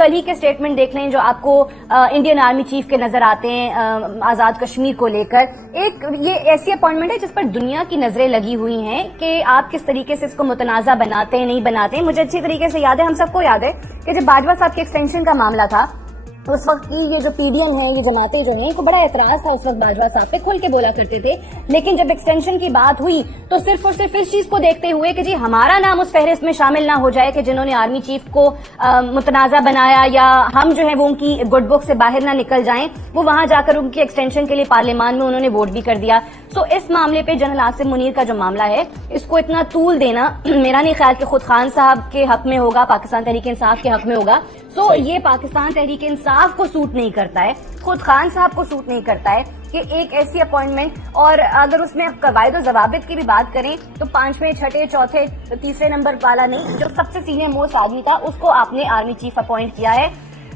کل ہی کے اسٹیٹمنٹ دیکھ لیں جو آپ کو انڈین آرمی چیف کے نظر آتے ہیں آزاد کشمیر کو لے کر. ایک یہ ایسی اپوائنٹمنٹ ہے جس پر دنیا کی نظریں لگی ہوئی ہیں کہ آپ کس طریقے سے اس کو متنازع بناتے ہیں نہیں بناتے ہیں. مجھے اچھی طریقے سے یاد ہے, ہم سب کو یاد ہے کہ جب باجوہ صاحب کے ایکسٹینشن کا معاملہ تھا اس وقت کی یہ جو پی ڈی ایم ہیں, یہ جماعتیں جو ہیں, کو بڑا اعتراض تھا اس وقت باجوہ صاحب پہ, کھل کے بولا کرتے تھے. لیکن جب ایکسٹینشن کی بات ہوئی تو صرف اور صرف اس چیز کو دیکھتے ہوئے کہ جی ہمارا نام اس فہرست میں شامل نہ ہو جائے کہ جنہوں نے آرمی چیف کو متنازع بنایا, یا ہم جو ہے وہ ان کی گڈ بک سے باہر نہ نکل جائیں, وہ وہاں جا کر ان کی ایکسٹینشن کے لیے پارلیمان میں انہوں نے ووٹ بھی کر دیا. سو اس معاملے پہ جنرل عاصم منیر کا جو معاملہ ہے, اس کو اتنا طول دینا میرا نہیں خیال کہ خود خان صاحب کے حق میں ہوگا, پاکستان تحریک انصاف کے حق میں ہوگا. سو یہ پاکستان تحریک انصاف کو سوٹ نہیں کرتا ہے, خود خان صاحب کو سوٹ نہیں کرتا ہے کہ ایک ایسی اپوائنٹمنٹ, اور اگر اس میں قواعد و ضوابط کی بھی بات کریں تو 5ویں 6ٹھے 4تھے 3 نمبر والا نہیں, جو سب سے سینئر موسٹ آدمی تھا اس کو آپ نے آرمی چیف اپوائنٹ کیا ہے.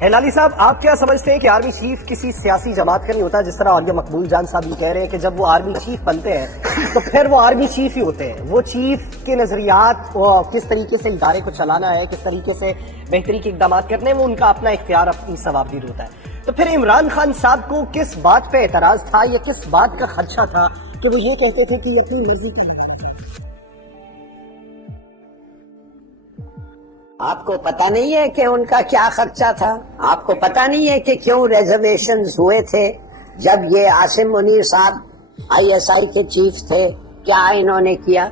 ہلالی صاحب, آپ کیا سمجھتے ہیں کہ آرمی چیف کسی سیاسی جماعت کا نہیں ہوتا, جس طرح عالیہ مقبول جان صاحب یہ کہہ رہے ہیں کہ جب وہ آرمی چیف بنتے ہیں تو پھر وہ آرمی چیف ہی ہوتے ہیں, وہ چیف کے نظریات کس طریقے سے ادارے کو چلانا ہے, کس طریقے سے بہتری کے اقدامات کرنے ہیں, وہ ان کا اپنا اختیار, اپنی ثوابدید ہوتا ہے. تو پھر عمران خان صاحب کو کس بات پہ اعتراض تھا یا کس بات کا خدشہ تھا کہ وہ یہ کہتے تھے کہ یہ اپنی مرضی کا لگانا چاہتے ہیں؟ آپ کو پتا نہیں ہے کہ ان کا کیا خرچہ تھا؟ آپ کو پتا نہیں ہے کہ کیوں ریزرویشنز ہوئے تھے جب یہ عاصم منیر صاحب ISI کے چیف تھے؟ کیا انہوں نے کیا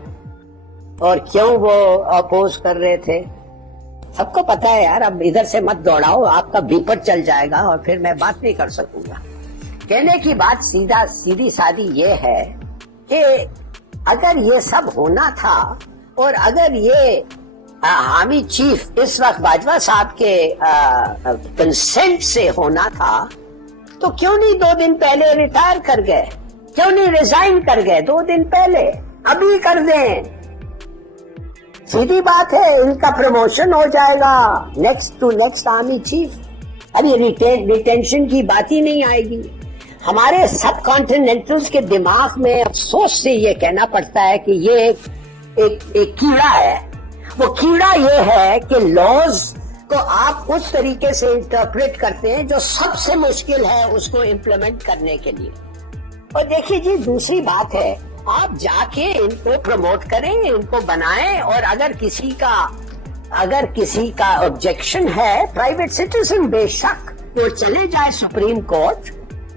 اور کیوں وہ اپوز کر رہے تھے؟ سب کو پتا ہے یار. اب ادھر سے مت دوڑاؤ, آپ کا بیپر چل جائے گا اور پھر میں بات نہیں کر سکوں گا. کہنے کی بات سیدھی سادی یہ ہے کہ اگر یہ سب ہونا تھا اور اگر یہ آرمی چیف اس وقت باجوہ صاحب کے کنسنٹ سے ہونا تھا تو کیوں نہیں 2 دن پہلے ریٹائر کر گئے, کیوں نہیں ریزائن کر گئے 2 دن پہلے؟ ابھی کر دیں, سیدھی بات ہے, ان کا پروموشن ہو جائے گا next to next army chief. ابھی ریٹینشن کی بات ہی نہیں آئے گی. ہمارے سب کانٹیننٹلز کے دماغ میں افسوس سے یہ کہنا پڑتا ہے کہ یہ ایک کیڑا ہے. وہ کیڑا یہ ہے کہ لاز کو آپ اس طریقے سے انٹرپریٹ کرتے ہیں جو سب سے مشکل ہے اس کو امپلیمنٹ کرنے کے لیے. اور دیکھیے جی, دوسری بات ہے, آپ جا کے ان کو پروموٹ کریں, ان کو بنائیں, اور اگر کسی کا آبجیکشن ہے پرائیویٹ سٹیزن, بے شک وہ چلے جائے سپریم کورٹ,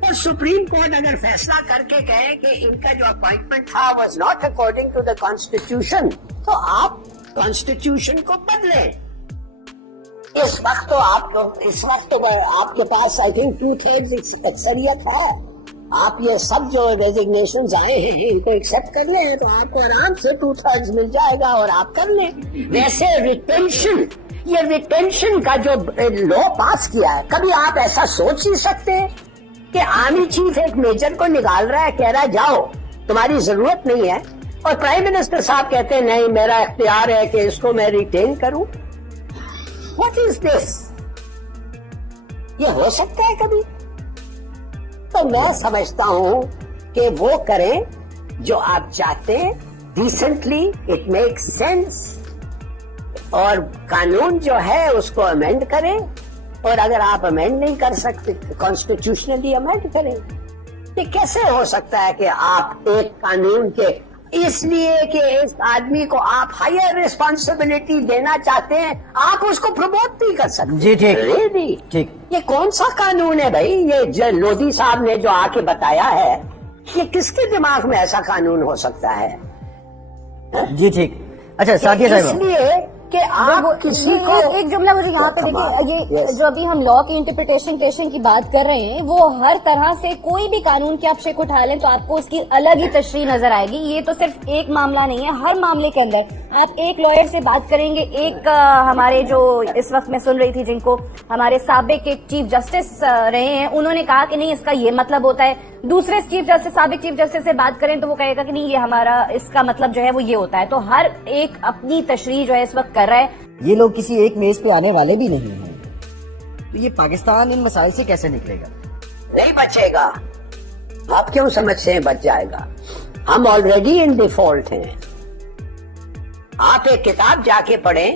اور سپریم کورٹ اگر فیصلہ کر کے کہے کہ ان کا جو اپوائنٹمنٹ تھا was not according to the constitution, تو آپ کانسٹیٹیوشن کو بدلیں. اس وقت تو آپ کے پاس آئی تھنک 2/3 اکثریت ہے. آپ یہ سب جو ریزگنیشنز آئے ہیں ان کو ایکسپٹ کر لیں تو آپ کو آرام سے 2/3 مل جائے گا اور آپ کر لیں. ویسے ریٹینشن کا جو لا پاس کیا ہے, کبھی آپ ایسا سوچ ہی سکتے ہیں کہ آرمی چیف ایک میجر کو نکال رہا ہے, کہہ رہا ہے جاؤ تمہاری ضرورت نہیں ہے, اور پرائم منسٹر صاحب کہتے ہیں نہیں میرا اختیار ہے کہ اس کو میں ریٹین کروں؟ واٹ از دس؟ یہ ہو سکتا ہے کبھی؟ تو میں سمجھتا ہوں کہ وہ کریں جو آپ چاہتے ہیں, ڈیسنٹلی, اٹ میکس سینس, اور قانون جو ہے اس کو امینڈ کریں, اور اگر آپ امینڈ نہیں کر سکتے کانسٹیٹیوشنلی امینڈ کریں. یہ کیسے ہو سکتا ہے کہ آپ ایک قانون کے اس لیے کہ اس آدمی کو آپ ہائر ریسپانسبلٹی دینا چاہتے ہیں آپ اس کو پروموٹ نہیں کر سکتے؟ جی ٹھیک. یہ کون سا قانون ہے بھائی؟ یہ لودھی صاحب نے جو آ کے بتایا ہے, یہ کس کے دماغ میں ایسا قانون ہو سکتا ہے؟ جی ٹھیک. اچھا ساتھیہ صاحب, اس لیے کہ آپ کسی کو ایک جملہ مجھے یہاں پہ دیکھیں, یہ جو ابھی ہم لا کی انٹرپریٹیشن کی بات کر رہے ہیں, وہ ہر طرح سے کوئی بھی قانون کی آپ شک اٹھا لیں تو آپ کو اس کی الگ ہی تشریح نظر آئے گی. یہ تو صرف ایک معاملہ نہیں ہے, ہر معاملے کے اندر آپ ایک لائر سے بات کریں گے, ایک ہمارے جو اس وقت میں سن رہی تھی جن کو ہمارے سابق چیف جسٹس رہے ہیں, انہوں نے کہا کہ نہیں اس کا یہ مطلب ہوتا ہے. دوسرے سابق چیف جسٹس سے بات کریں تو وہ کہے گا کہ نہیں یہ ہمارا اس کا مطلب جو ہے وہ یہ ہوتا ہے. تو ہر ایک اپنی تشریح جو ہے اس وقت کر رہا ہے. یہ لوگ کسی ایک میز پہ آنے والے بھی نہیں ہیں, تو یہ پاکستان ان مسائل سے کیسے نکلے گا؟ نہیں بچے گا. آپ کیوں سمجھتے ہیں بچ جائے گا؟ ہم آلریڈی ان ڈیفالٹ ہیں. آپ ایک کتاب جا کے پڑھیں,